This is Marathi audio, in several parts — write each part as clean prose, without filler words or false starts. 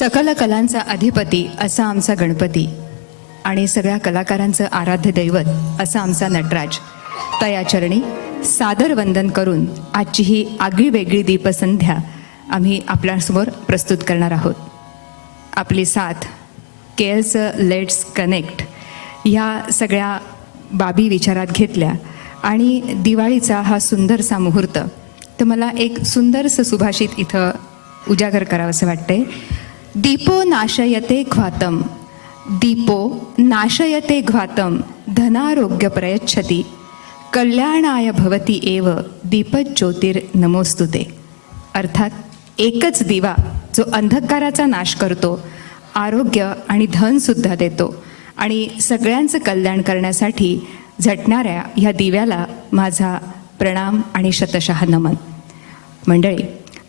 सकल कलांचा अधिपती असा आमचा गणपती आणि सगळ्या कलाकारांचं आराध्य दैवत असा आमचा नटराज. तया चरणी सादर वंदन करून आजची ही आगळी वेगळी दीपसंध्या आम्ही आपल्यासमोर प्रस्तुत करणार आहोत. आपली साथ केअरचं लेट्स कनेक्ट ह्या सगळ्या बाबी विचारात घेतल्या आणि दिवाळीचा हा सुंदरसा मुहूर्त, तर मला एक सुंदरसं सुभाषित इथं उजागर करावंसं वाटतंय. दीपो नाशयते घ्वातम, दीपो नाशयते घ्वातम, धनारोग्य प्रयच्छति, कल्याणाय भवती एव दीपज्योतिर्नमोस्तुते. अर्थात एकच दिवा जो अंधकाराचा नाश करतो, आरोग्य आणि धनसुद्धा देतो आणि सगळ्यांचं कल्याण करण्यासाठी झटणाऱ्या ह्या दिव्याला माझा प्रणाम आणि शतशः नमन. मंडळी,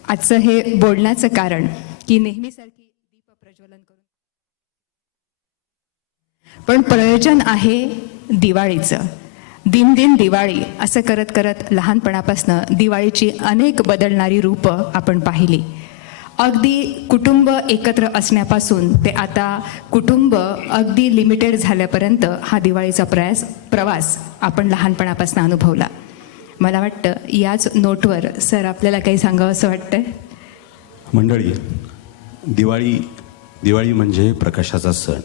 आजचं हे बोलण्याचं कारण की नेहमीसारखी दीप प्रज्वलन करून, पण प्रयोजन आहे दिवाळीचं. दिन दिन दिवाळी असं करत करत लहानपणापासून दिवाळीची अनेक बदलणारी रूपं आपण पाहिली. अगदी कुटुंब एकत्र असण्यापासून ते आता कुटुंब अगदी लिमिटेड झाल्यापर्यंत हा दिवाळीचा प्रवास आपण लहानपणापासून अनुभवला. मला वाटतं याच नोटवर सर आपल्याला काही सांगावं असं वाटतंय. मंडळी, दिवाळी म्हणजे प्रकाशाचा सण.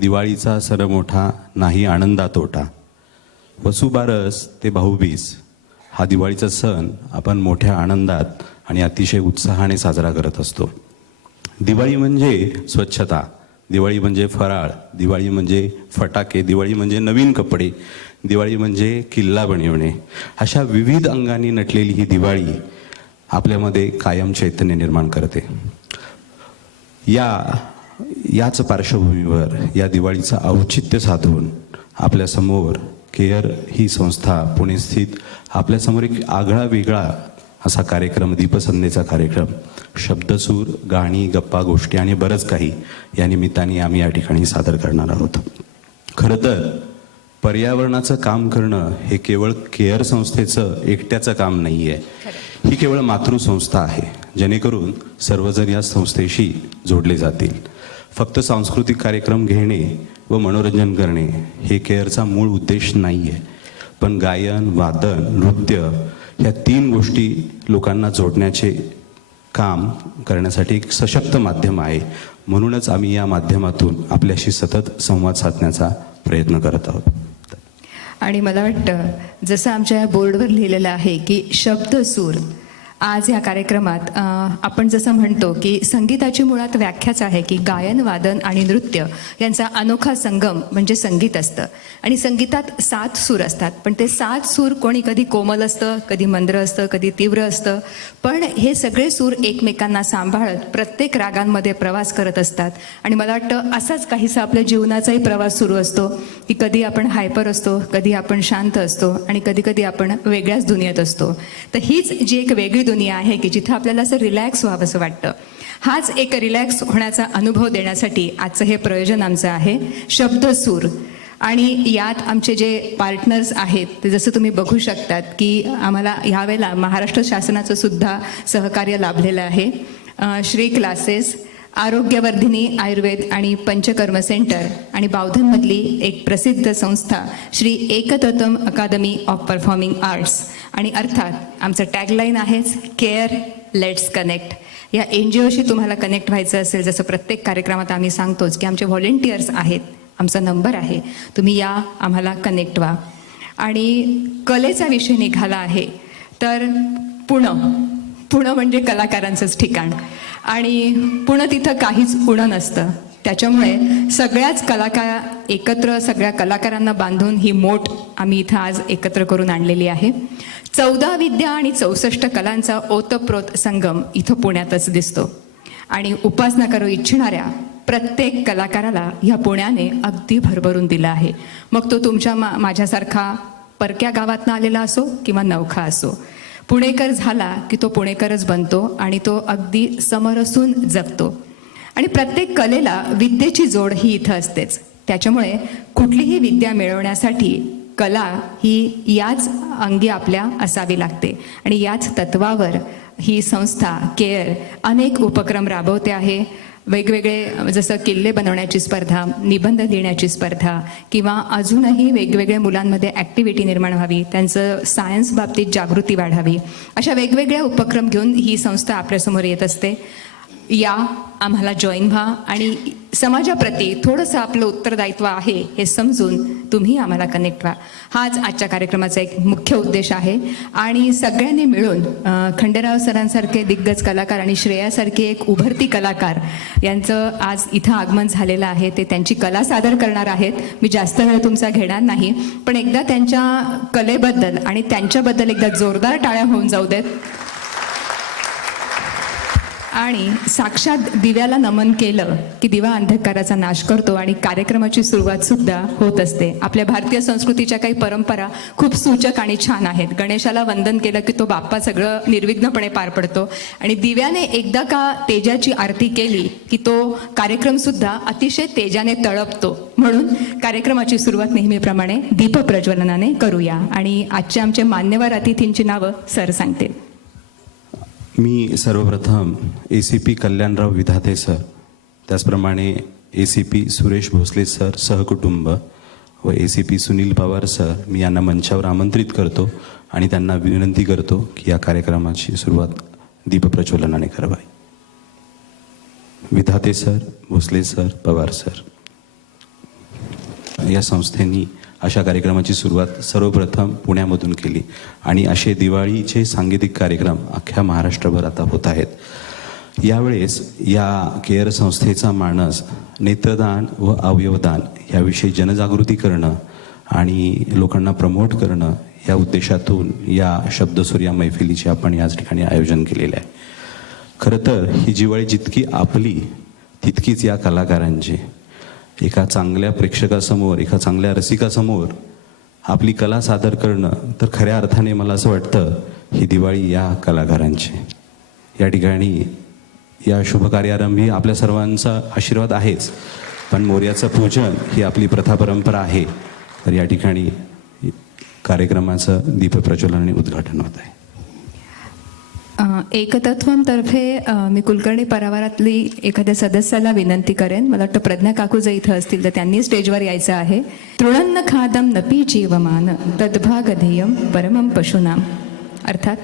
दिवाळीचा सण मोठा नाही आनंदा तोटा. वसुबारस ते भाऊबीज हा दिवाळीचा सण आपण मोठ्या आनंदात आणि अतिशय उत्साहाने साजरा करत असतो. दिवाळी म्हणजे स्वच्छता, दिवाळी म्हणजे फराळ, दिवाळी म्हणजे फटाके, दिवाळी म्हणजे नवीन कपडे, दिवाळी म्हणजे किल्ला बनवणे. अशा विविध अंगांनी नटलेली ही दिवाळी आपल्यामध्ये कायम चैतन्य निर्माण करते. याच पार्श्वभूमीवर या दिवाळीचं औचित्य साधून आपल्यासमोर केअर ही संस्था पुणे स्थित आपल्यासमोर एक आगळा वेगळा असा कार्यक्रम, दीपसंध्येचा कार्यक्रम, शब्दसूर, गाणी, गप्पा गोष्टी आणि बरंच काही या निमित्ताने आम्ही या ठिकाणी सादर करणार आहोत. खरं तर पर्यावरणाचं काम करणं हे केवळ केअर संस्थेचं एकट्याचं काम नाही आहे. ही केवळ मातृसंस्था आहे, जेणेकरून सर्वजण या संस्थेशी जोडले जातील. फक्त सांस्कृतिक कार्यक्रम घेणे व मनोरंजन करणे हे केअरचा मूळ उद्देश नाही आहे. पण गायन, वादन, नृत्य ह्या तीन गोष्टी लोकांना जोडण्याचे काम करण्यासाठी एक सशक्त माध्यम आहे. म्हणूनच आम्ही या माध्यमातून आपल्याशी सतत संवाद साधण्याचा प्रयत्न करत आहोत. आणि मला वाटतं जसं आमच्या या बोर्डवर लिहिलेलं आहे की शब्दसूर, आज या कार्यक्रमात आपण जसं म्हणतो की संगीताची मुळात व्याख्याच आहे की गायन, वादन आणि नृत्य यांचा अनोखा संगम म्हणजे संगीत असतं. आणि संगीतात 7 सूर असतात, पण ते 7 सूर कोणी कधी कोमल असतं, कधी मंद्र असतं, कधी तीव्र असतं, पण हे सगळे सूर एकमेकांना सांभाळत प्रत्येक रागांमध्ये प्रवास करत असतात. आणि मला वाटतं असाच काहीसा आपल्या जीवनाचाही प्रवास सुरू असतो की कधी आपण हायपर असतो, कधी आपण शांत असतो आणि कधी कधी आपण वेगळ्याच दुनियेत असतो. तर हीच जी एक वेगळी दुनिया आहे की जिथं आपल्याला असं रिलॅक्स व्हावं असं वाटतं. हाच एक रिलॅक्स होण्याचा अनुभव देण्यासाठी आजचं हे प्रयोजन आमचं आहे, शब्दसूर. आणि यात आमचे जे पार्टनर्स आहेत ते जसं तुम्ही बघू शकतात की आम्हाला ह्यावेळेला महाराष्ट्र शासनाचं सुद्धा सहकार्य लाभलेलं आहे. श्री क्लासेस, आरोग्यवर्धिनी आयुर्वेद आणि पंचकर्म सेंटर आणि बावधनमधली एक प्रसिद्ध संस्था श्री एकतत्वम अकादमी ऑफ परफॉर्मिंग आर्ट्स आणि अर्थात आमचं टॅगलाईन आहेच केअर लेट्स कनेक्ट. या NGOशी तुम्हाला कनेक्ट व्हायचं असेल, जसं प्रत्येक कार्यक्रमात आम्ही सांगतोच की आमचे व्हॉलेंटियर्स आहेत, आमचा नंबर आहे, तुम्ही या, आम्हाला कनेक्ट व्हा. आणि कलेचा विषय निघाला आहे तर पुणं म्हणजे कलाकारांचंच ठिकाण आणि पुणं तिथं काहीच उणं नसतं. त्याच्यामुळे सगळ्याच कलाकार एकत्र, सगळ्या कलाकारांना बांधून ही मोट आम्ही इथं आज एकत्र करून आणलेली आहे. 14 विद्या आणि 64 कलांचा ओतप्रोत संगम इथं पुण्यातच दिसतो. आणि उपासना करू इच्छिणाऱ्या प्रत्येक कलाकाराला ह्या पुण्याने अगदी भरभरून दिला आहे. मग तो तुमच्या माझ्यासारखा परक्या गावातनं आलेला असो किंवा नवखा असो, पुणेकर झाला की तो पुणेकरच बनतो आणि तो अगदी समरसून जगतो. आणि प्रत्येक कलेला विद्येची जोड ही इथं असतेच. त्याच्यामुळे कुठलीही विद्या मिळवण्यासाठी कला ही याच अंगी आपल्या असावी लागते आणि याच तत्वावर ही संस्था केअर अनेक उपक्रम राबवते आहे. वेगवेगळे जसं किल्ले बनवण्याची स्पर्धा, निबंध लिहिण्याची स्पर्धा किंवा अजूनही वेगवेगळ्या मुलांमध्ये ॲक्टिव्हिटी निर्माण व्हावी, त्यांचं सायन्स बाबतीत जागृती वाढावी, अशा वेगवेगळ्या उपक्रम घेऊन ही संस्था आपल्यासमोर येत असते. या, आम्हाला जॉईन व्हा आणि समाजाप्रती थोडंसं आपलं उत्तरदायित्व आहे हे समजून तुम्ही आम्हाला कनेक्ट व्हा. हाच आजच्या कार्यक्रमाचा एक मुख्य उद्देश आहे. आणि सगळ्यांनी मिळून खंडेराव सरांसारखे दिग्गज कलाकार आणि श्रेयासारखी एक उभरती कलाकार यांचं आज इथं आगमन झालेलं आहे. ते त्यांची कला सादर करणार आहेत. मी जास्त वेळ तुमचा घेणार नाही, पण एकदा त्यांच्या कलेबद्दल आणि त्यांच्याबद्दल एकदा जोरदार टाळ्या होऊन जाऊ देत. आणि साक्षात दिव्याला नमन केलं की दिवा अंधकाराचा नाश करतो आणि कार्यक्रमाची सुरुवात सुद्धा होत असते. आपल्या भारतीय संस्कृतीच्या काही परंपरा खूप सूचक आणि छान आहेत. गणेशाला वंदन केलं की तो बाप्पा सगळं निर्विघ्नपणे पार पडतो आणि दिव्याने एकदा का तेजाची आरती केली की तो कार्यक्रम सुद्धा अतिशय तेजाने तळपतो. म्हणून कार्यक्रमाची सुरुवात नेहमीप्रमाणे दीपप्रज्वलनाने करूया. आणि आजचे आमचे मान्यवर अतिथींची नावं सर सांगतील. मी सर्वप्रथम ACP कल्याणराव विधाते सर, त्याचप्रमाणे ACP सुरेश भोसले सर सहकुटुंब व ACP सुनील पवार सर, मी यांना मंचावर आमंत्रित करतो आणि त्यांना विनंती करतो की या कार्यक्रमाची सुरुवात दीपप्रज्वलनाने करावी. Vidhate sir, Bhosale sir, Pawar sir, या संस्थेनी अशा कार्यक्रमाची सुरुवात सर्वप्रथम पुण्यामधून केली आणि असे दिवाळीचे सांगीतिक कार्यक्रम अख्ख्या महाराष्ट्रभर आता होत आहेत. यावेळेस या केअर संस्थेचा मानस नेत्रदान व अवयवदान याविषयी जनजागृती करणं आणि लोकांना प्रमोट करणं या उद्देशातून या शब्दसूर या मैफिलीचे आपण याच ठिकाणी आयोजन केलेलं आहे. खरं तर ही दिवाळी जितकी आपली तितकीच या कलाकारांची. एका चांगल्या प्रेक्षकासमोर, एका चांगल्या रसिकासमोर आपली कला सादर करणं तर खऱ्या अर्थाने मला असं वाटतं ही दिवाळी या कलाकारांची. या ठिकाणी या शुभकार्यारंभी आपल्या सर्वांचा आशीर्वाद आहेच, पण मोर्याचं पूजन ही आपली प्रथा परंपरा आहे. तर या ठिकाणी कार्यक्रमाचं दीपप्रज्वलनाने उद्घाटन होत आहे. एकतत्वमतर्फे मी कुलकर्णी परिवारातली एखाद्या सदस्याला विनंती करेन. मला वाटतं प्रज्ञा काकू जर इथं असतील तर त्यांनी स्टेजवर यायचं आहे. तृणन्न खादम नपी जीवमान तद्भागधेयम परमम पशुनाम. अर्थात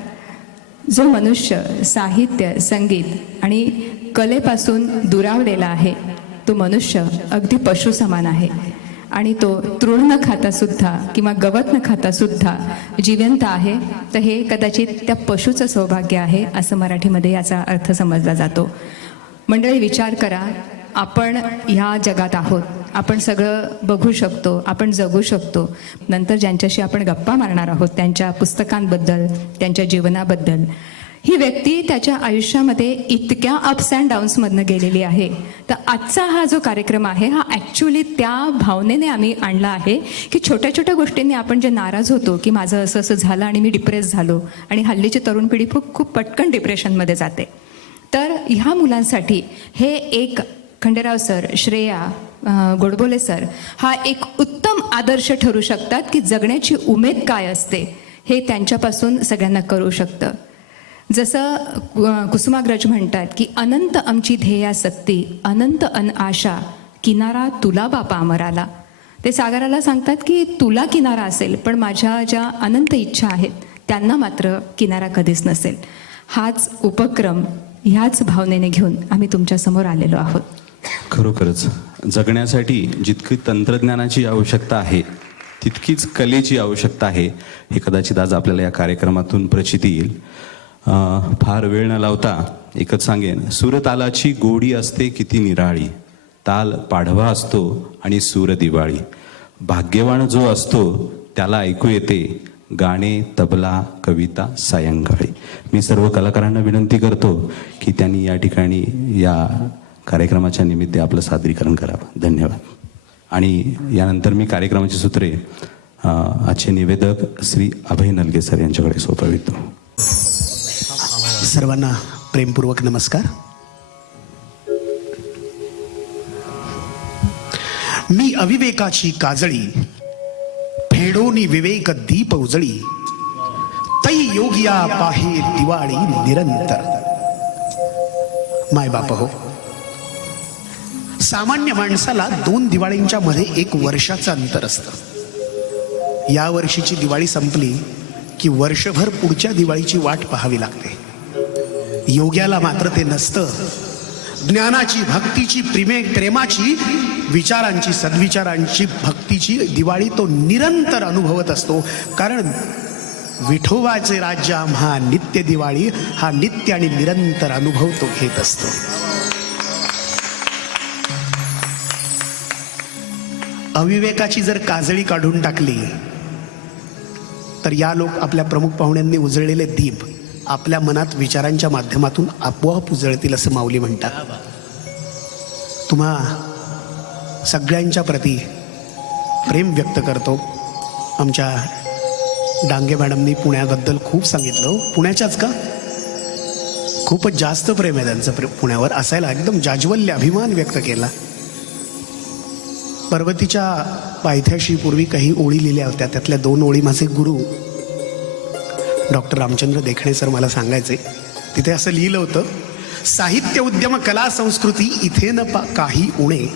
जो मनुष्य साहित्य, संगीत आणि कलेपासून दुरावलेला आहे तो मनुष्य अगदी पशु समान आहे आणि तो तृण न खाता सुद्धा किंवा गवत न खाता सुद्धा जिवंत आहे. तर हे कदाचित त्या पशुचं सौभाग्य आहे असं मराठीमध्ये याचा अर्थ समजला जातो. मंडळी, विचार करा, आपण ह्या जगात आहोत, आपण सगळं बघू शकतो, आपण जगू शकतो. नंतर ज्यांच्याशी आपण गप्पा मारणार आहोत त्यांच्या पुस्तकांबद्दल, त्यांच्या जीवनाबद्दल, ही व्यक्ती त्याच्या आयुष्यामध्ये इतक्या अप्स अँड डाऊन्समधनं गेलेली आहे. तर आजचा हा जो कार्यक्रम आहे हा ॲक्च्युली त्या भावनेने आम्ही आणला आहे की छोट्या छोट्या गोष्टींनी आपण जे नाराज होतो की माझं असं असं झालं आणि मी डिप्रेस झालो, आणि हल्लीची तरुण पिढी खूप पटकन डिप्रेशनमध्ये जाते. तर ह्या मुलांसाठी हे एक खंडेराव सर, श्रेया, गोडबोले सर हा एक उत्तम आदर्श ठरू शकतात की जगण्याची उमेद काय असते हे त्यांच्यापासून सगळ्यांना कळू शकतं. जसं कुसुमाग्रज म्हणतात की अनंत आमची ध्येयासक्ती, अनंत आशा, किनारा तुला बापा अमराला. ते सागराला सांगतात की तुला किनारा असेल पण माझ्या ज्या अनंत इच्छा आहेत त्यांना मात्र किनारा कधीच नसेल. हाच उपक्रम ह्याच भावनेने घेऊन आम्ही तुमच्यासमोर आलेलो आहोत. खरोखरच जगण्यासाठी जितकी तंत्रज्ञानाची आवश्यकता आहे तितकीच कलेची आवश्यकता आहे हे कदाचित आज आपल्याला या कार्यक्रमातून प्रचिती येईल. फार वेळ न लावता एकच सांगेन, सूरतालाची गोडी असते किती निराळी, ताल पाढवा असतो आणि सूर दिवाळी. भाग्यवान जो असतो त्याला ऐकू येते गाणे, तबला, कविता सायंकाळी. मी सर्व कलाकारांना विनंती करतो की त्यांनी या ठिकाणी या कार्यक्रमाच्या निमित्त आपलं सादरीकरण करावं. धन्यवाद. आणि यानंतर मी कार्यक्रमाची सूत्रे आजचे निवेदक श्री अभय नलगे सर यांच्याकडे सोपवितो. सर्वांना प्रेमपूर्वक नमस्कार. मी अविवेकाची काजळी फेडोनी विवेक दीप उजळी, तै योगिया पाहे दिवाळी निरंतर. माय बाप हो, सामान्य माणसाला 2 दिवाळींच्या मध्ये एक वर्षाचं अंतर असतं. या वर्षीची दिवाळी संपली की वर्षभर पुढच्या दिवाळीची वाट पाहावी लागते. योग्याला मात्र ते नसतं. ज्ञानाची, भक्तीची, प्रेमाची, विचारांची, सद्विचारांची, भक्तीची दिवाळी तो निरंतर अनुभवत असतो. कारण विठोबाचे राज्य आम्हा नित्य दिवाळी हा नित्य आणि निरंतर अनुभव तो घेत असतो. अविवेकाची जर काजळी काढून टाकली तर या लोक आपल्या प्रमुख पाहुण्यांनी उजळलेले दीप आपल्या मनात विचारांच्या माध्यमातून आपोआप उजळतील असं माऊली म्हणतात. तुम्हा सगळ्यांच्या प्रती प्रेम व्यक्त करतो. आमच्या डांगे मॅडमनी पुण्याबद्दल खूप सांगितलं. पुण्याच्याच का? खूपच जास्त प्रेम आहे त्यांचं पुण्यावर. असायला एकदम जाज्वल्य अभिमान व्यक्त केला. पर्वतीच्या पायथ्याशी पूर्वी काही ओळी लिहिल्या होत्या. त्यातल्या 2 ओळी माझे गुरु डॉक्टर रामचंद्र देखणे सर मला सांगायचे. तिथे असं लिहिलं होतं, साहित्य उद्यम कला संस्कृती इथे न काही उणे.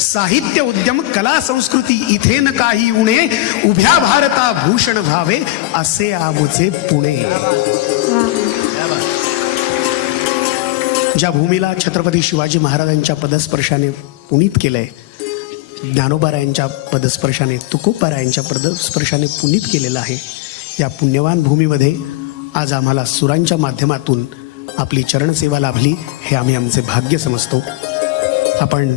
साहित्य उद्यम कला संस्कृती इथे न काही उणे. उभ्या भारता भूषण व्हावे असे आमुचे पुणे. ज्या भूमीला छत्रपती शिवाजी महाराजांच्या पदस्पर्शाने पुनीत केलंय, ज्ञानोबारायांच्या पदस्पर्शाने, तुकोबारायांच्या पदस्पर्शाने पुनीत केलेलं आहे, या पुण्यवान भूमीमध्ये आज आम्हाला सुरांच्या माध्यमातून आपली चरणसेवा लाभली. हे आम्ही आमचे भाग्य समजतो. आपण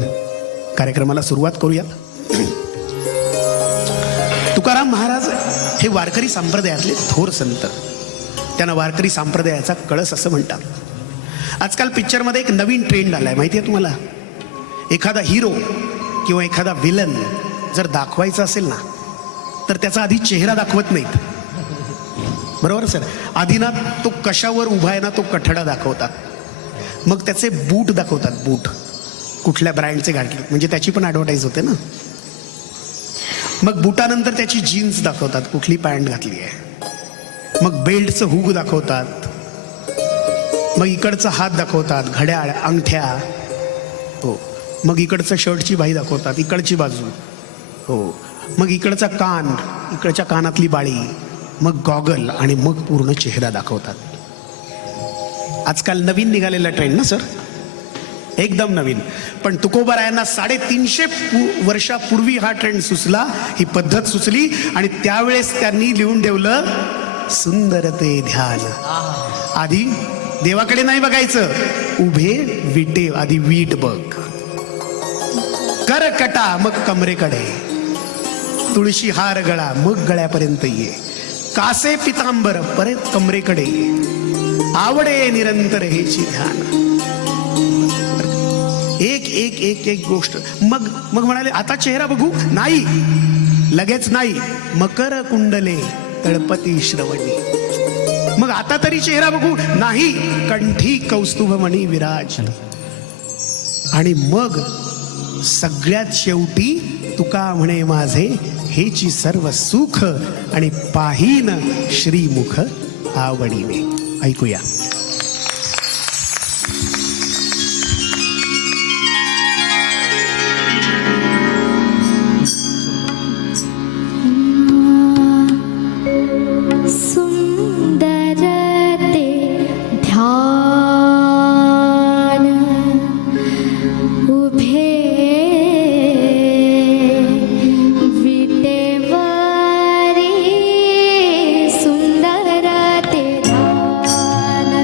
कार्यक्रमाला सुरुवात करूया. तुकाराम महाराज हे वारकरी संप्रदायातले थोर संत. त्यांना वारकरी संप्रदायाचा कळस असं म्हणतात. आजकाल पिक्चरमध्ये एक नवीन ट्रेंड आलाय, माहिती आहे तुम्हाला? एखादा हिरो किंवा एखादा विलन जर दाखवायचा असेल ना तर त्याचा आधी चेहरा दाखवत नाहीत. बरोबर सर? आधी ना तो कशावर उभा आहे ना तो कठडा दाखवतात. मग त्याचे बूट दाखवतात. बूट कुठल्या ब्रँडचे घातले म्हणजे त्याची पण ॲडव्हर्टाईज होते ना. मग बुटानंतर त्याची जीन्स दाखवतात, कुठली पॅन्ट घातली आहे. मग बेल्टचं हुक दाखवतात. मग इकडचा हात दाखवतात, घड्याळ, अंगठ्या. हो. मग इकडचं शर्टची बाही दाखवतात, इकडची बाजू. हो. मग इकडचा कान, इकडच्या कानातली बाळी, मग गॉगल आणि मग पूर्ण चेहरा दाखवतात. आजकाल नवीन निघालेला ट्रेंड ना सर, एकदम नवीन. पण तुकोबारायांना 350 वर्षापूर्वी हा ट्रेंड सुचला, ही पद्धत सुचली आणि त्यावेळेस त्यांनी लिहून ठेवलं सुंदर ते ध्यान. आधी देवाकडे नाही बघायचं, उभे विटे आधी वीट बघ, करकटा मग कमरेकडे, तुळशी हार गळा मग गळ्यापर्यंत ये, कासे पितांबर परत कमरेकडे ये, आवडे निरंतर हेची ध्यान. एक एक एक एक गोष्ट. मग मग म्हणाले आता चेहरा बघू, नाही लगेच नाही. मकर कुंडले तळपती श्रवणी. मग आता तरी चेहरा बघू, नाही कंठी कौस्तुभमणी विराज. आणि मग सगळ्यात शेवटी तुका म्हणे माझे हेची सर्व सुख आणि पाहीन श्रीमुख आवडीने. ऐकूया. सुंदर ते ध्यान उभे विटेवरी. सुंदर ते ध्यान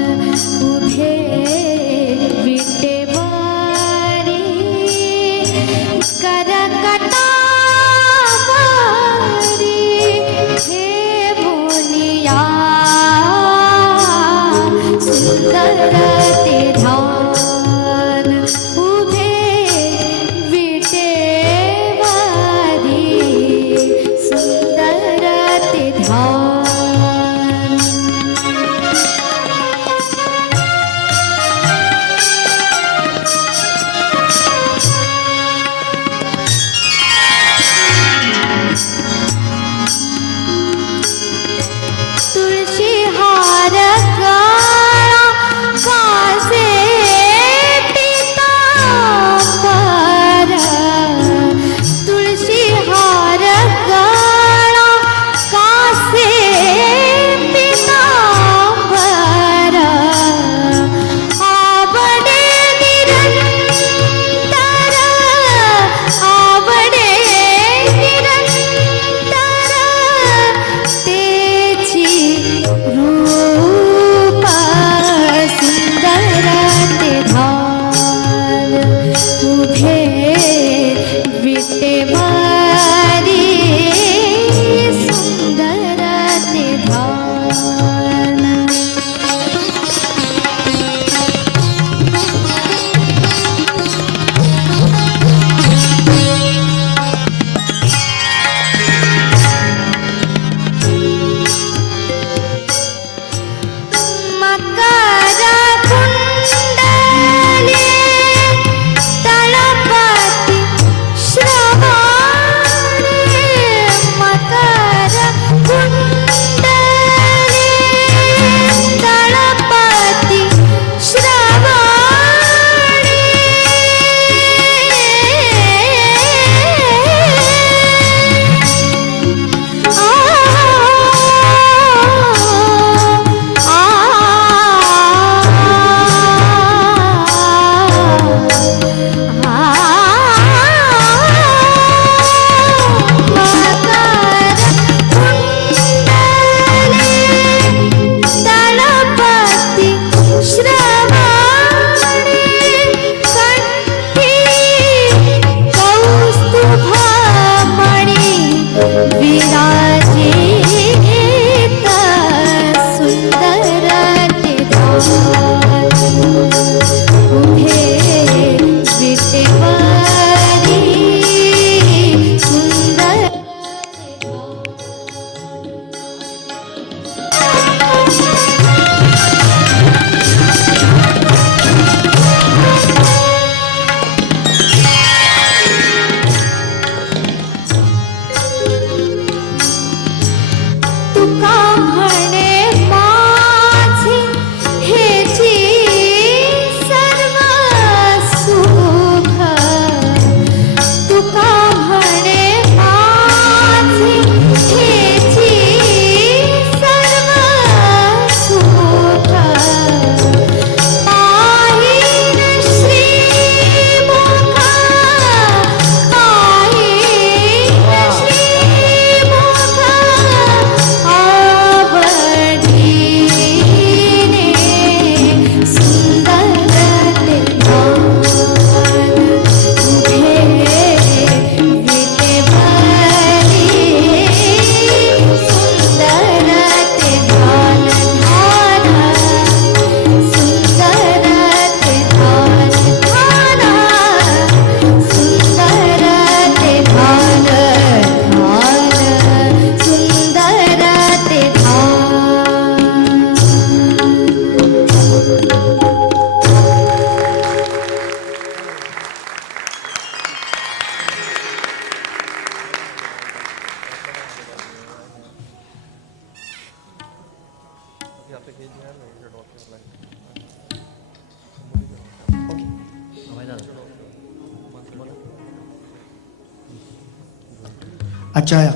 आजच्या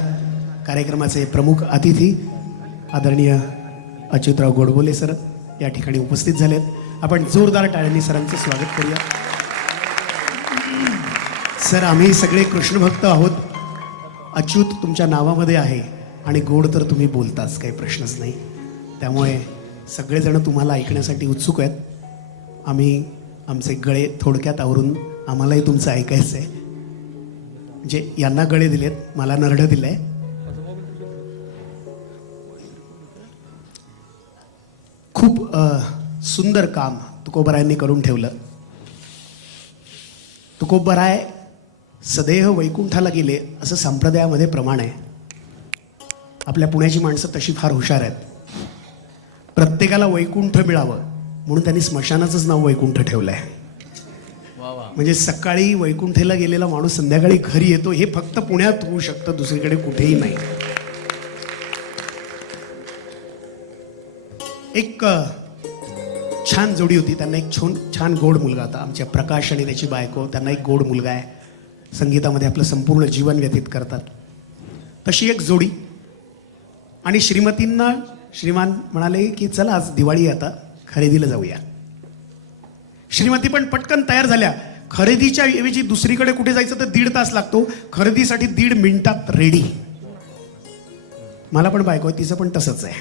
कार्यक्रमाचे प्रमुख अतिथी आदरणीय अच्युतराव गोडबोले सर या ठिकाणी उपस्थित झालेत. आपण जोरदार टाळ्यांनी सरांचं स्वागत करूया. सर, आम्ही सगळे कृष्णभक्त आहोत. अच्युत तुमच्या नावामध्ये आहे आणि गोड तर तुम्ही बोलताच, काही प्रश्नच नाही. त्यामुळे सगळेजण तुम्हाला ऐकण्यासाठी उत्सुक आहेत. आम्ही आमचे गळे थोडक्यात आवरून आम्हालाही तुमचं ऐकायचं आहे. जे यांना गळे दिलेत, मला नरडं दिलंय. खूप सुंदर काम तुकोबरायांनी करून ठेवलं. तुकोबराय सदैव वैकुंठाला गेले असं संप्रदायामध्ये प्रमाण आहे. आपल्या पुण्याची माणसं तशी फार हुशार आहेत. प्रत्येकाला वैकुंठ मिळावं म्हणून त्यांनी स्मशानाचंच नाव वैकुंठ ठेवलं आहे. म्हणजे सकाळी वैकुंठेला गेलेला माणूस संध्याकाळी घरी येतो, हे फक्त पुण्यात होऊ शकतं, दुसरीकडे कुठेही नाही. एक छान जोडी होती, त्यांना एक छान गोड मुलगा होता. आमच्या प्रकाश आणि त्याची बायको, त्यांना एक गोड मुलगा आहे. संगीतामध्ये आपलं संपूर्ण जीवन व्यतीत करतात. तशी एक जोडी. आणि श्रीमतींना श्रीमान म्हणाले की चला आज दिवाळी, आता खरेदीला जाऊया. श्रीमती पण पटकन तयार झाल्या. खरेदीच्या ऐवजी दुसरीकडे कुठे जायचं तर 1.5 तास लागतो, खरेदीसाठी 1.5 मिनिटात रेडी. मला पण बायको आहे, तिचं पण तसंच आहे.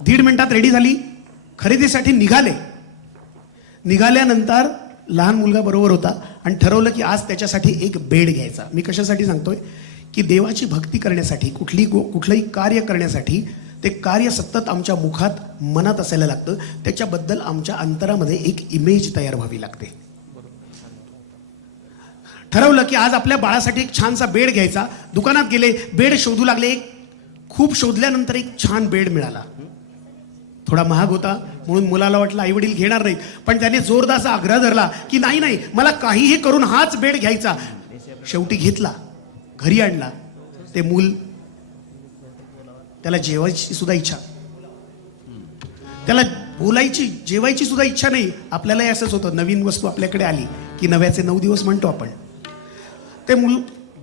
1.5 मिनिटात रेडी झाली, खरेदीसाठी निघाले. निघाल्यानंतर लहान मुलगा बरोबर होता आणि ठरवलं की आज त्याच्यासाठी एक बेड घ्यायचा. मी कशासाठी सांगतोय की देवाची भक्ती करण्यासाठी, कुठलंही कार्य करण्यासाठी ते कार्य सतत आमच्या मुखात, मनात असायला लागतं. त्याच्याबद्दल आमच्या अंतरामध्ये एक इमेज तयार व्हावी लागते. ठरवलं की आज आपल्या बाळासाठी एक छानसा बेड घ्यायचा. दुकानात गेले, बेड शोधू लागले. खूप शोधल्यानंतर एक छान बेड मिळाला. थोडा महाग होता म्हणून मुलाला वाटलं आई वडील घेणार नाहीत, पण त्याने जोरदार आग्रह धरला की नाही, मला काहीही करून हाच बेड घ्यायचा. शेवटी घेतला, घरी आणला. ते मूल, त्याला जेवायची सुद्धा इच्छा, त्याला बोलायची, जेवायची सुद्धा इच्छा नाही. आपल्यालाही असंच होतं, नवीन वस्तू आपल्याकडे आली की नव्याचे 9 दिवस म्हणतो आपण. ते मूल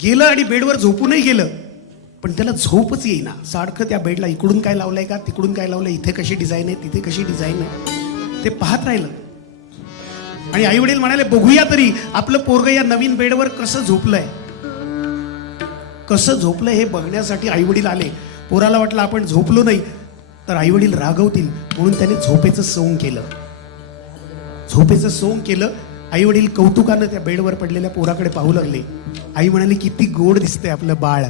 गेलं आणि बेडवर झोपूनही गेलं, पण त्याला झोपच येईना. सारखं त्या बेडला इकडून काय लावलंय का, तिकडून काय लावलंय, इथे कशी डिझाईन आहे, तिथे कशी डिझाईन आहे, ते पाहत राहिलं. आणि आई वडील म्हणाले बघूया तरी आपलं पोरगं या नवीन बेडवर कसं झोपलंय. कसं झोपलंय हे बघण्यासाठी आई वडील आले. पोराला वाटलं आपण झोपलो नाही तर आई वडील रागवतील, म्हणून त्याने झोपेचं सोंग केलं. झोपेचं सोंग केलं. आई वडील कौतुकानं त्या बेडवर पडलेल्या पोराकडे पाहू लागले. आई म्हणाली किती गोड दिसतंय आपलं बाळ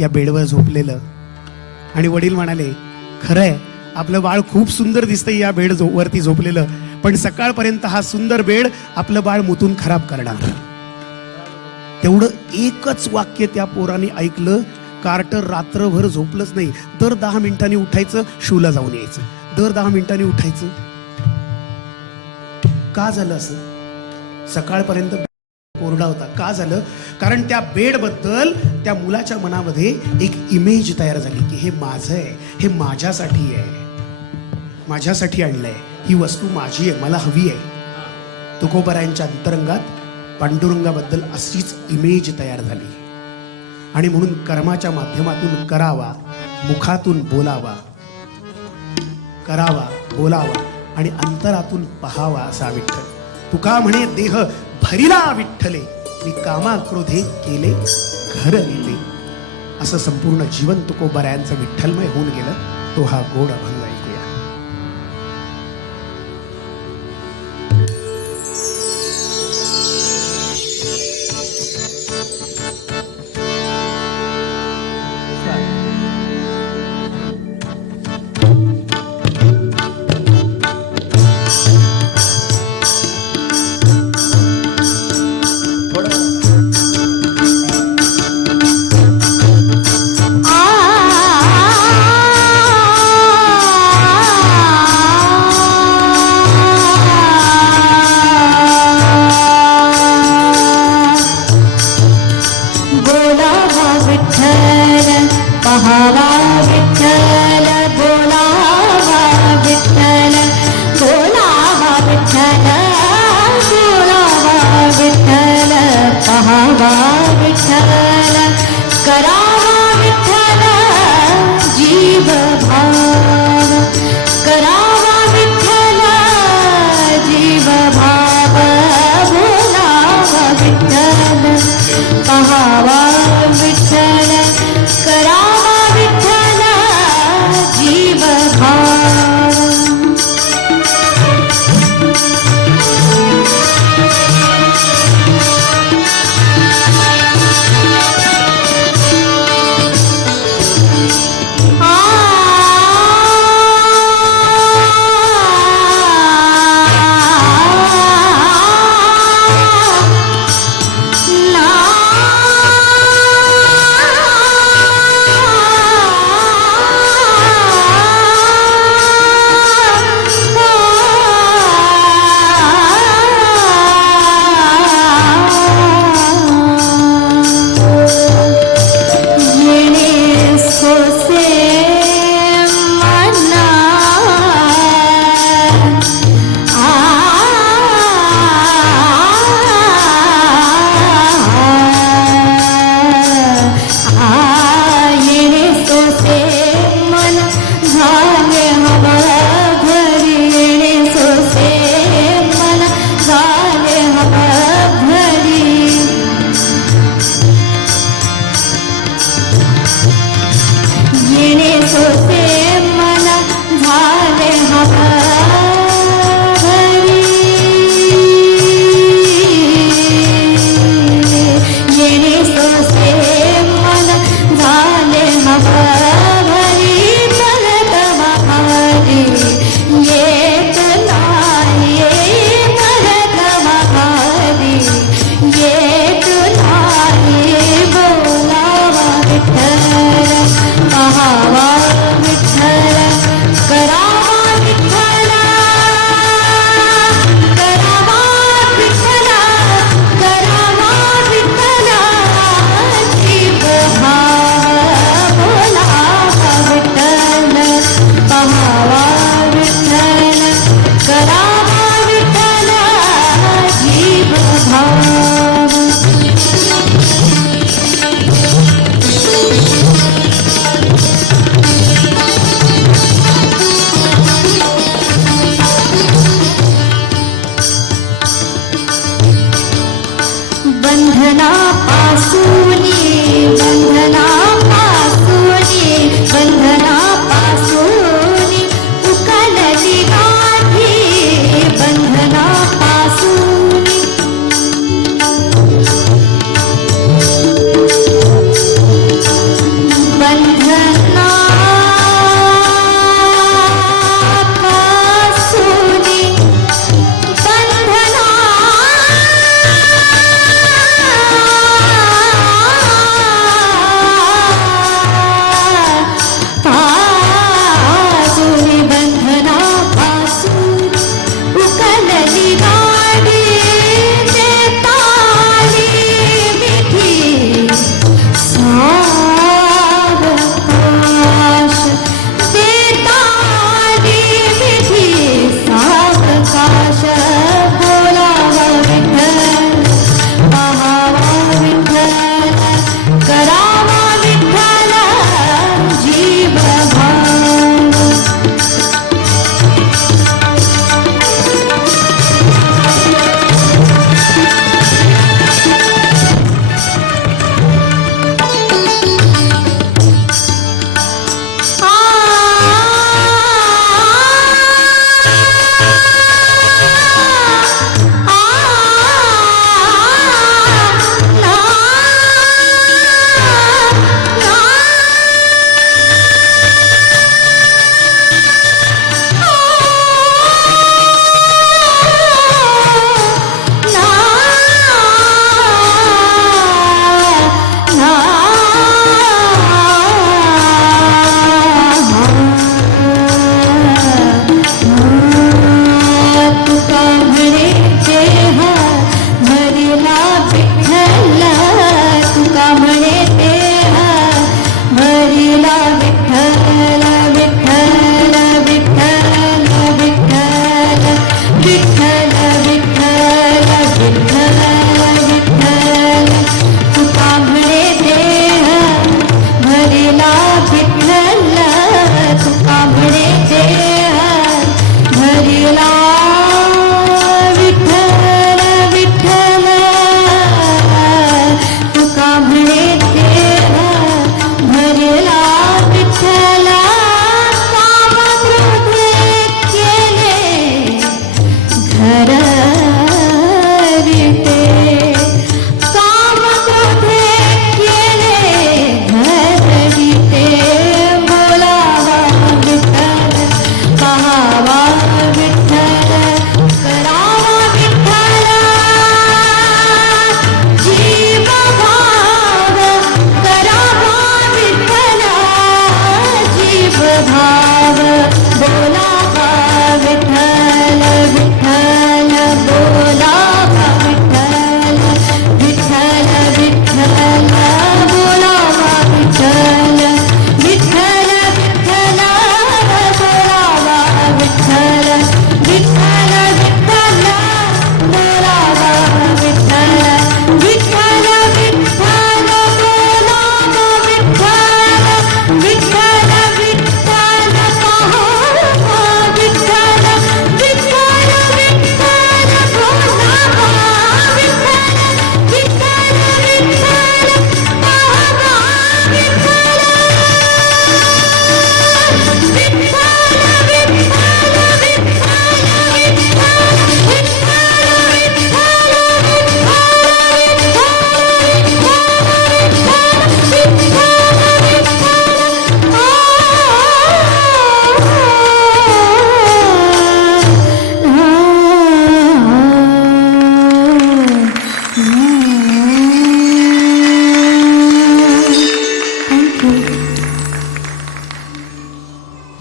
या बेडवर झोपलेलं. आणि वडील म्हणाले खरंय, आपलं बाळ खूप सुंदर दिसतंय या बेड वरती झोपलेलं, पण सकाळपर्यंत हा सुंदर बेड आपलं बाळ मुतून खराब करणार. तेवढं एकच वाक्य त्या पोराने ऐकलं. कार्टर रात्रभर झोपलंच नाही. दर 10 मिनिटांनी उठायचं, शूला जाऊन यायचं, दर 10 मिनिटांनी उठायचं. का झालं असं? सकाळपर्यंत कोरडा होता. का झालं? कारण त्या बेड बद्दल त्या मुलाच्या मनामध्ये एक इमेज तयार झाली की हे माझं आहे, हे माझ्यासाठी आहे, माझ्यासाठी आणलंय, ही वस्तू माझी आहे, मला हवी आहे. तुकोबरायांच्या अंतरंगात पांडुरंगाबद्दल अशीच इमेज तयार झाली. आणि म्हणून कर्माच्या माध्यमातून करावा, मुखातून बोलावा, करावा, बोलावा आणि अंतरातून पहावा असा विठ्ठल. तुका म्हणे देह भरिला विठ्ठले, मी कामा क्रोधे केले घर नेले. असं संपूर्ण जीवन तुकोबरायांचं विठ्ठलमय होऊन गेलं. तो हा गोड अभंग ऐकूया. आ उकलली गाठी बंधनापासूनी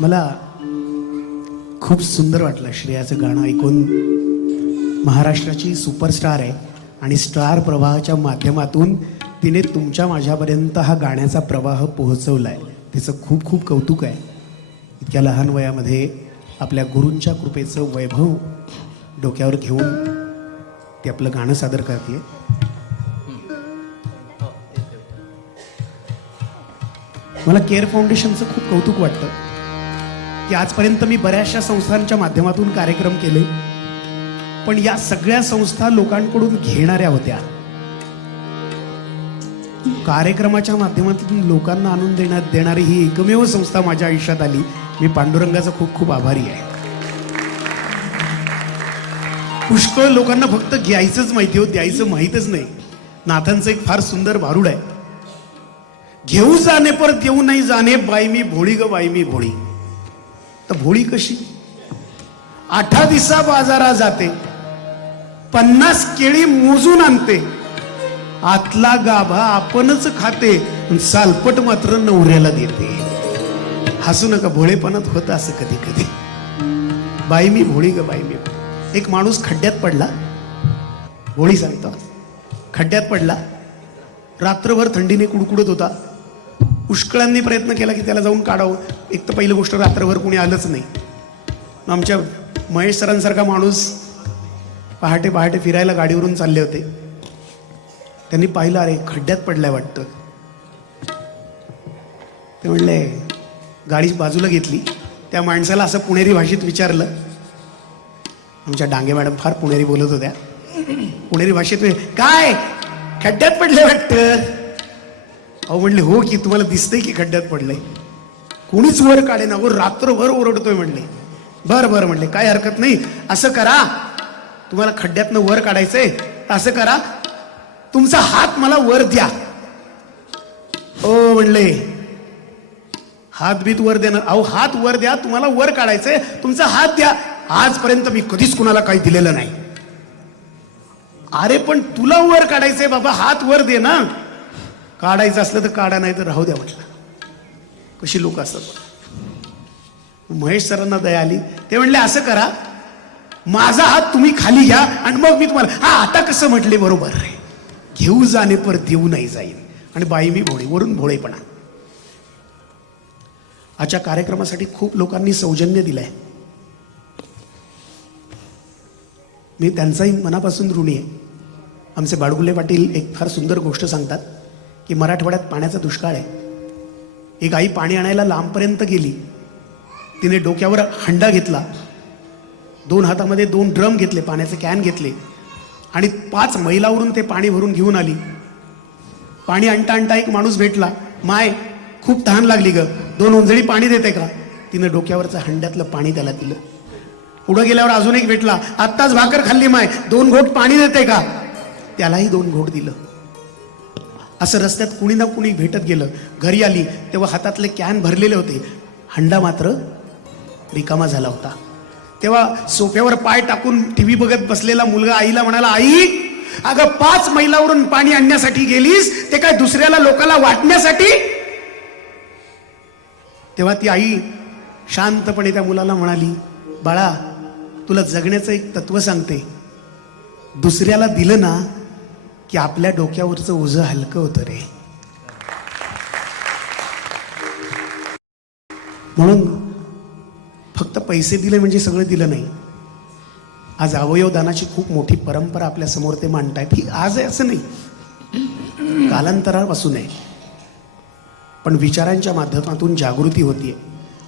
मला खूप सुंदर वाटलं श्रेयाचं गाणं ऐकून. महाराष्ट्राची सुपरस्टार आहे आणि स्टार प्रवाहाच्या माध्यमातून तिने तुमच्या माझ्यापर्यंत हा गाण्याचा प्रवाह पोहोचवला आहे. तिचं खूप खूप कौतुक आहे. इतक्या लहान वयामध्ये आपल्या गुरूंच्या कृपेचं वैभव डोक्यावर घेऊन ती आपलं गाणं सादर करते. मला केअर फाउंडेशनचं खूप कौतुक वाटतं की आजपर्यंत मी बऱ्याचशा संस्थांच्या माध्यमातून कार्यक्रम केले, पण या सगळ्या संस्था लोकांकडून घेणाऱ्या होत्या. कार्यक्रमाच्या माध्यमातून लोकांना आनंद देणारी ही एकमेव संस्था माझ्या आयुष्यात आली. मी पांडुरंगाचा खूप खूप आभारी आहे. पुष्कळ लोकांना फक्त घ्यायचंच माहिती हो, द्यायचं माहीतच नाही. नाथांचं एक फार सुंदर भारुड आहे. घेऊ जाणे पर देऊ नाही जाणे, बाई मी भोळी ग बाई मी भोळी. तर भोळी कशी? 8 दिवसा बाजारा जाते, 50 केळी मोजून आणते, आतला गाभा आपणच खाते, सालपट मात्र नवऱ्याला देते. हसू नका, भोळेपणात होतं असं कधी कधी. बाई मी भोळी ग बाई मी. एक माणूस खड्ड्यात पडला, भोळी सांगतो, खड्ड्यात पडला, रात्रभर थंडीने कुडकुडत होता. पुष्कळांनी प्रयत्न केला की त्याला जाऊन काढावं. एक तर पहिली गोष्ट, रात्रभर कोणी आलंच नाही. आमच्या महेश सरांसारखा माणूस पहाटे पहाटे फिरायला गाडीवरून चालले होते. त्यांनी पाहिलं, अरे खड्ड्यात पडलाय वाटतं. ते म्हणले, गाडी बाजूला घेतली, त्या माणसाला असं पुणेरी भाषेत विचारलं. आमच्या डांगे मॅडम फार पुणेरी बोलत होत्या. पुणेरी भाषेत, काय खड्ड्यात पडले वाटतं? अहो म्हणले, हो की, तुम्हाला दिसतंय की खड्ड्यात पडलंय. कोणीच वर काढे ना, वर रात्रभर ओरडतोय. म्हणले, बरं बरं. म्हणले, काय हरकत नाही, असं करा, तुम्हाला खड्ड्यातनं वर काढायचंय, असं करा, तुमचा हात मला वर द्या. ओ म्हणले, हात बीत वर देणार? अहो हात वर द्या, तुम्हाला वर काढायचंय, तुमचा हात द्या. आजपर्यंत मी कधीच कुणाला काही दिलेलं नाही. अरे पण तुला वर काढायचंय बाबा, हात वर दे ना. काढायचं असलं तर काढा, नाही तर राहू द्या म्हटलं. कशी लोक असतात. महेश सरांना दया आली. ते म्हणले, असं करा, माझा हात तुम्ही खाली घ्या आणि मग मी तुम्हाला. हा आता कसं म्हटले, बरोबर रे. घेऊ जाणे पर देऊ नाही जाईल, आणि बाई मी भोळी, वरून भोळेपणा. आजच्या कार्यक्रमासाठी खूप लोकांनी सौजन्य दिलंय. मी त्यांचाही मनापासून ऋणी आहे. आमचे बाळगुले पाटील एक फार सुंदर गोष्ट सांगतात की मराठवाड्यात पाण्याचा दुष्काळ आहे. एक आई पाणी आणायला लांबपर्यंत गेली. तिने डोक्यावर हंडा घेतला, 2 हातामध्ये 2 ड्रम घेतले, पाण्याचे कॅन घेतले, आणि 5 मैलावरून ते पाणी भरून घेऊन आली. पाणी आणता आणता एक माणूस भेटला. माय खूप तहान लागली ग, 2 ओंजळी पाणी देते का? तिनं डोक्यावरचं हंड्यातलं पाणी त्याला दिलं. पुढं गेल्यावर अजून एक भेटला. आत्ताच भाकर खाल्ली माय, 2 घोट पाणी देते का? त्यालाही 2 घोट दिलं. असं रस्त्यात कुणी ना कुणी भेटत गेलं. घरी आली तेव्हा हातातले कॅन भरलेले होते, हंडा मात्र रिकामा झाला होता. तेव्हा सोफ्यावर पाय टाकून टीव्ही बघत बसलेला मुलगा आईला म्हणाला, आई अगं 5 मैलावरून पाणी आणण्यासाठी गेलीस, ते काय दुसऱ्याला लोकाला वाटण्यासाठी? तेव्हा ती आई शांतपणे त्या मुलाला म्हणाली, बाळा तुला जगण्याचं एक तत्व सांगते, दुसऱ्याला दिलं ना की आपल्या डोक्यावरचं ओझं हलकं होतं रे. म्हणून फक्त पैसे दिले म्हणजे सगळं दिलं नाही. आज अवयव दानाची खूप मोठी परंपरा आपल्या समोर ते मांडतायत. ही आज आहे असं नाही, कालांतरापासून आहे, पण विचारांच्या माध्यमातून जागृती होतीये.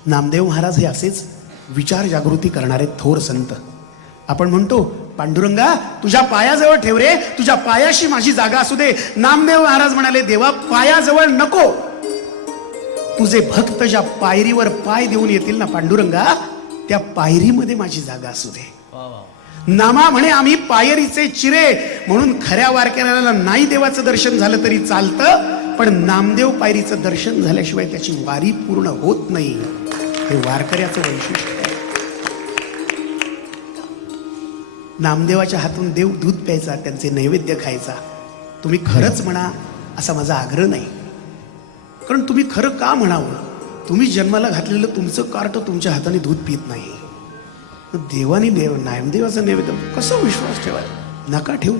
नामदेव महाराज हे असेच विचार जागृती करणारे थोर संत. आपण म्हणतो, पांडुरंगा तुझ्या पायाजवळ ठेव रे, तुझ्या पायाशी माझी जागा असू दे. नामदेव महाराज म्हणाले, देवा पायाजवळ नको, तुझे भक्त ज्या पायरीवर पाय देऊन येतील ना पांडुरंगा, त्या पायरीमध्ये माझी जागा असू दे. नामा म्हणे आम्ही पायरीचे चिरे, म्हणून खऱ्या वारकऱ्याला नाही देवाचं दर्शन झालं तरी चालतं, पण नामदेव पायरीचं दर्शन झाल्याशिवाय त्याची वारी पूर्ण होत नाही. हे वारकऱ्याचं वैशिष्ट्य आहे. नामदेवाच्या हातून देव दूध प्यायचा, त्यांचे नैवेद्य खायचा. तुम्ही खरंच म्हणा असा माझा आग्रह नाही, कारण तुम्ही खरं का म्हणावं? तुम्ही जन्माला घातलेलं तुमचं कार्ट तुमच्या हाताने दूध पित नाही. देवानी नामदेवाचा नैवेद्य कसं विश्वास ठेवायला? नका ठेवू,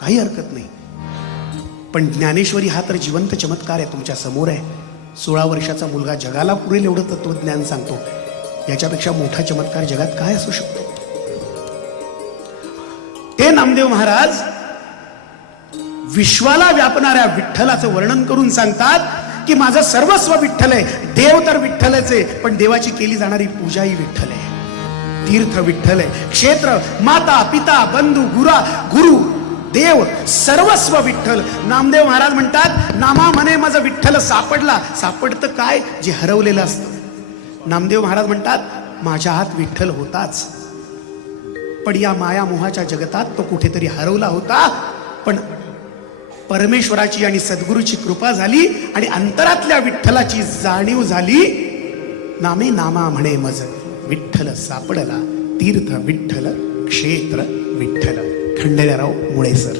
काही हरकत नाही. पण ज्ञानेश्वरी हा तर जिवंत चमत्कार आहे, तुमच्या समोर आहे. 16 वर्षाचा मुलगा जगाला पुरेल एवढं तत्वज्ञान सांगतो. याच्यापेक्षा मोठा चमत्कार जगात काय असू शकतो? ते नामदेव महाराज विश्वाला व्यापणाऱ्या विठ्ठलाचं वर्णन करून सांगतात की माझं सर्वस्व विठ्ठल आहे. देव तर विठ्ठलच आहे, पण देवाची केली जाणारी पूजाही विठ्ठल आहे. तीर्थ विठ्ठल आहे, क्षेत्र, माता, पिता, बंधू, गुरु देव सर्वस्व विठ्ठल. नामदेव महाराज म्हणतात, नामा म्हणे माझं विठ्ठल सापडला. सापडतं काय? जे हरवलेलं असतं. नामदेव महाराज म्हणतात, माझ्या हात विठ्ठल होताच, पण या माया मोहाच्या जगतात तो कुठेतरी हरवला होता. पण परमेश्वराची आणि सद्गुरूची कृपा झाली आणि अंतरातल्या विठ्ठलाची जाणीव झाली. नामे नामा म्हणे मज विठ्ठल सापडला, तीर्थ विठ्ठल क्षेत्र विठ्ठल. खंडेराव मुळे सर.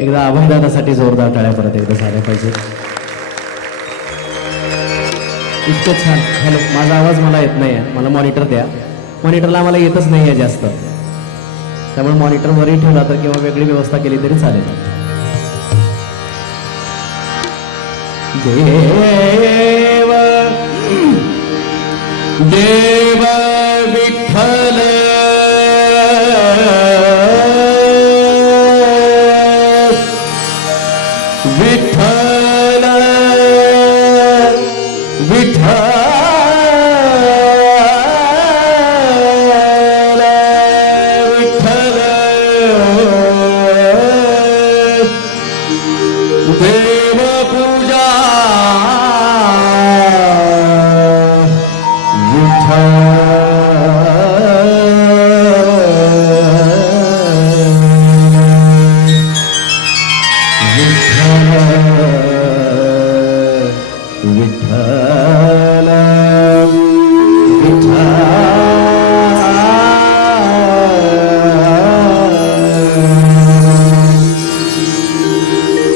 एकदा अभयदादासाठी जोरदार टाळ्या परत एकदा झाल्या पाहिजे. इतकं छान. हॅलो, माझा आवाज मला येत नाही आहे, मला मॉनिटर द्या. मॉनिटरला आम्हाला येतच नाही आहे जास्त, त्यामुळे मॉनिटर वरही ठेवला तर किंवा वेगळी व्यवस्था केली तरी चालेल. देव देव विठ्ठल विठ्ठल विठ्ठल विठ्ठल देव पूजा विठ्ठल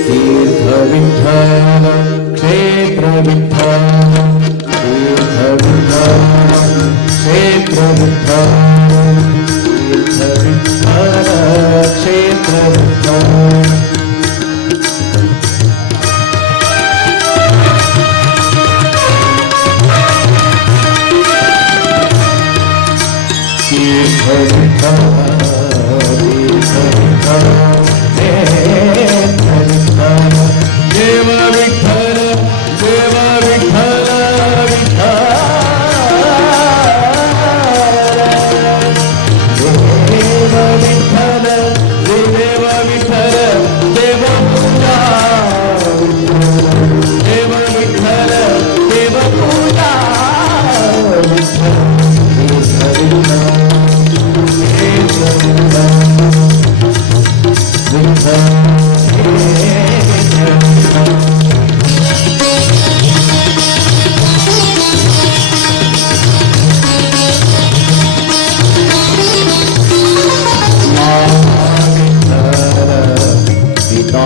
तीर्थ विठ्ठल क्षेत्र विठ्ठल तीर्थ विठ्ठल क्षेत्र विठ्ठल तीर्थ विठ्ठल क्षेत्र विठ्ठल देव विठ्ठल देव विठ्ठल देव विठ्ठल देव विठ्ठल देव पूजा देव विठ्ठल देव पूजा पिता